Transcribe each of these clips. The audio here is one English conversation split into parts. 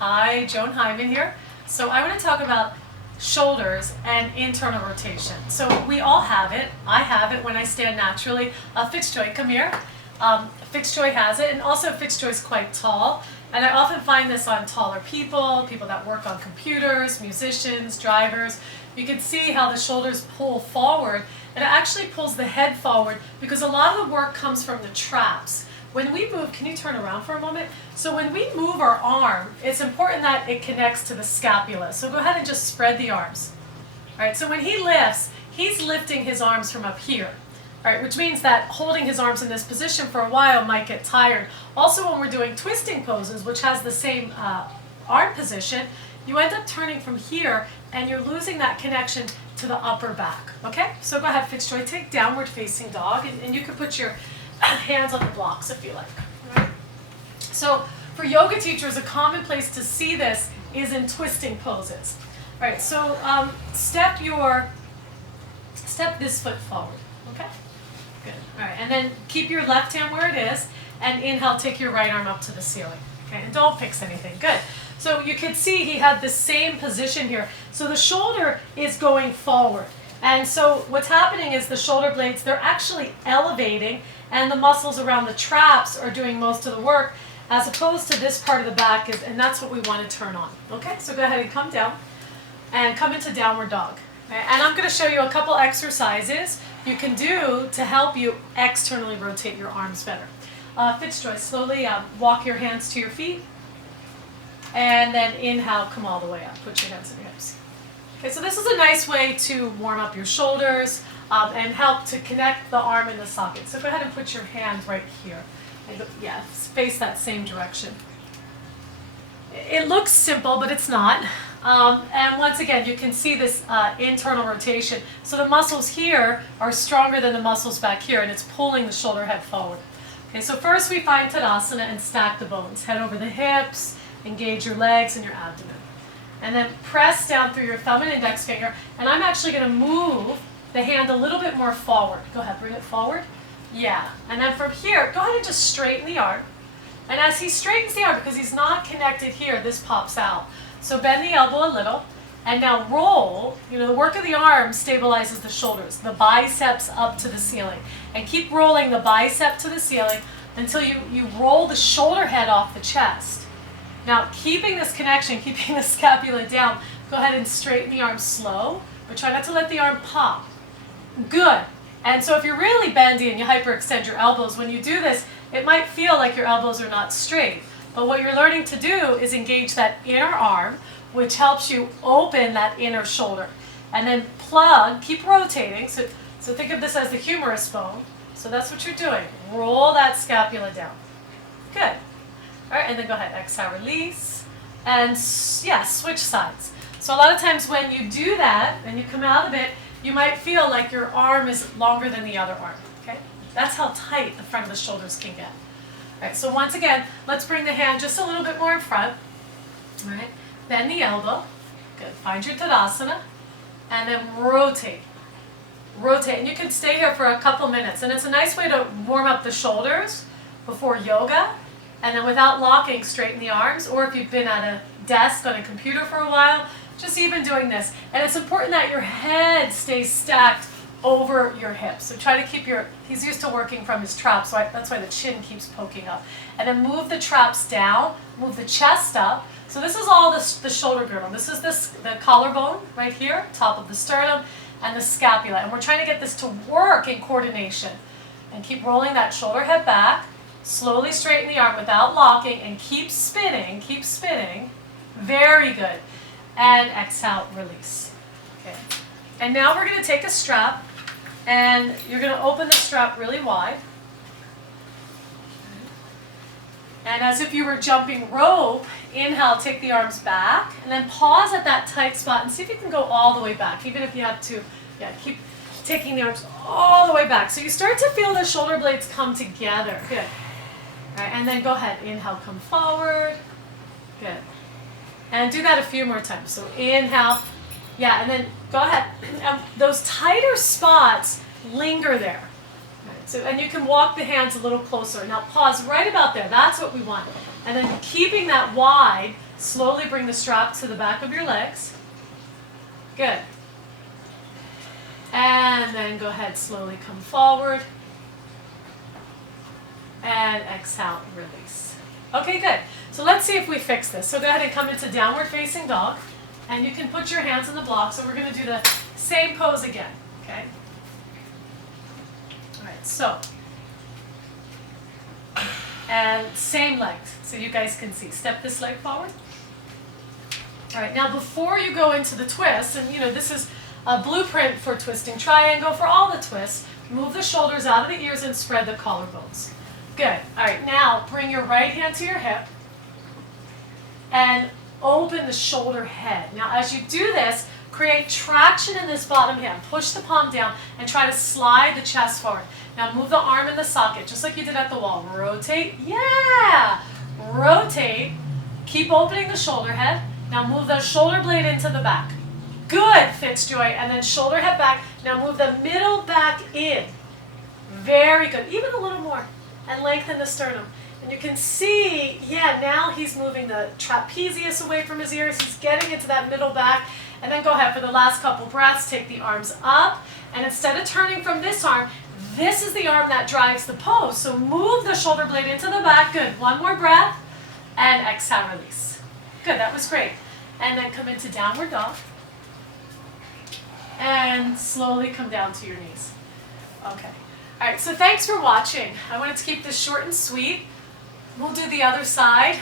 Hi, Joan Hyman here. So I want to talk about shoulders and internal rotation. So we all have it. I have it when I stand naturally. Fitzjoy, come here. Fitzjoy has it, and also Fitzjoy is quite tall. And I often find this on taller people, people that work on computers, musicians, drivers. You can see how the shoulders pull forward, and it actually pulls the head forward because a lot of the work comes from the traps. When we move, can you turn around for a moment? So when we move our arm, it's important that it connects to the scapula. So go ahead and just spread the arms. All right, so when he lifts, he's lifting his arms from up here. All right, which means that holding his arms in this position for a while might get tired. Also, when we're doing twisting poses, which has the same arm position, you end up turning from here and you're losing that connection to the upper back. Okay, so go ahead, Fitzjoy, take downward facing dog, and you can put your hands on the blocks if you like. Right? So for yoga teachers, a common place to see this is in twisting poses. All right, so step this foot forward. Okay, good. All right, and then keep your left hand where it is, and inhale, take your right arm up to the ceiling. Okay, and don't fix anything. Good. So you could see he had the same position here. So the shoulder is going forward. And so what's happening is the shoulder blades, they're actually elevating, and the muscles around the traps are doing most of the work, as opposed to this part of the back, and that's what we want to turn on. Okay, so go ahead and come down, and come into downward dog. Okay? And I'm going to show you a couple exercises you can do to help you externally rotate your arms better. Fitzjoy, slowly walk your hands to your feet, and then inhale, come all the way up. Put your hands on your hips. Okay, so this is a nice way to warm up your shoulders and help to connect the arm in the socket. So go ahead and put your hand right here. And yeah, face that same direction. It looks simple, but it's not. And once again, you can see this internal rotation. So the muscles here are stronger than the muscles back here, and it's pulling the shoulder head forward. Okay, so first we find Tadasana and stack the bones. Head over the hips, engage your legs and your abdomen. And then press down through your thumb and index finger. And I'm actually going to move the hand a little bit more forward. Go ahead, bring it forward. Yeah. And then from here, go ahead and just straighten the arm. And as he straightens the arm, because he's not connected here, this pops out. So bend the elbow a little. And now roll. You know, the work of the arm stabilizes the shoulders. The biceps up to the ceiling. And keep rolling the bicep to the ceiling until you roll the shoulder head off the chest. Now, keeping this connection, keeping the scapula down, go ahead and straighten the arm slow, but try not to let the arm pop. Good. And so if you're really bendy and you hyperextend your elbows, when you do this, it might feel like your elbows are not straight. But what you're learning to do is engage that inner arm, which helps you open that inner shoulder. And then plug, keep rotating. So think of this as the humerus bone. So that's what you're doing. Roll that scapula down. Good. All right, and then go ahead, exhale, release, and yeah, switch sides. So a lot of times when you do that and you come out of it, you might feel like your arm is longer than the other arm, okay? That's how tight the front of the shoulders can get. All right, so once again, let's bring the hand just a little bit more in front. All right, bend the elbow. Good, find your Tadasana, and then rotate. Rotate, and you can stay here for a couple minutes, and it's a nice way to warm up the shoulders before yoga. And then without locking, straighten the arms, or if you've been at a desk on a computer for a while, just even doing this. And it's important that your head stays stacked over your hips. So try to keep he's used to working from his traps, so that's why the chin keeps poking up. And then move the traps down, move the chest up. So this is all the shoulder girdle. This is the collarbone right here, top of the sternum, and the scapula. And we're trying to get this to work in coordination. And keep rolling that shoulder head back. Slowly straighten the arm without locking and keep spinning, keep spinning. Very good. And exhale, release. Okay. And now we're going to take a strap and you're going to open the strap really wide. And as if you were jumping rope, inhale, take the arms back, and then pause at that tight spot and see if you can go all the way back, even if you have to, keep taking the arms all the way back. So you start to feel the shoulder blades come together. Good. All right, and then go ahead, inhale, come forward. Good. And do that a few more times. So inhale, and then go ahead. Those tighter spots linger there. Right, so, and you can walk the hands a little closer. Now pause right about there. That's what we want. And then keeping that wide Slowly bring the strap to the back of your legs. Good. And then go ahead, slowly come forward. And exhale, release. Okay, good. So let's see if we fix this. So go ahead and come into downward facing dog. And you can put your hands on the block. So we're going to do the same pose again. Okay? All right, so. And same legs, so you guys can see. Step this leg forward. All right, now before you go into the twist, and this is a blueprint for twisting triangle for all the twists, move the shoulders out of the ears and spread the collarbones. Good. All right, now bring your right hand to your hip and open the shoulder head. Now as you do this, create traction in this bottom hand. Push the palm down and try to slide the chest forward. Now move the arm in the socket, just like you did at the wall. Rotate. Yeah! Rotate. Keep opening the shoulder head. Now move the shoulder blade into the back. Good, Fitzjoy. And then shoulder head back. Now move the middle back in. Very good. Even a little more. And lengthen the sternum. And you can see, yeah, now he's moving the trapezius away from his ears. He's getting into that middle back. And then go ahead for the last couple breaths. Take the arms up. And instead of turning from this arm, this is the arm that drives the pose. So move the shoulder blade into the back. Good. One more breath. And exhale, release. Good. That was great. And then come into downward dog. And slowly come down to your knees. Okay. All right. So thanks for watching. I wanted to keep this short and sweet. We'll do the other side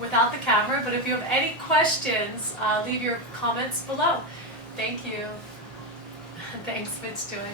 without the camera. But if you have any questions, leave your comments below. Thank you. Thanks, Fitzjoy.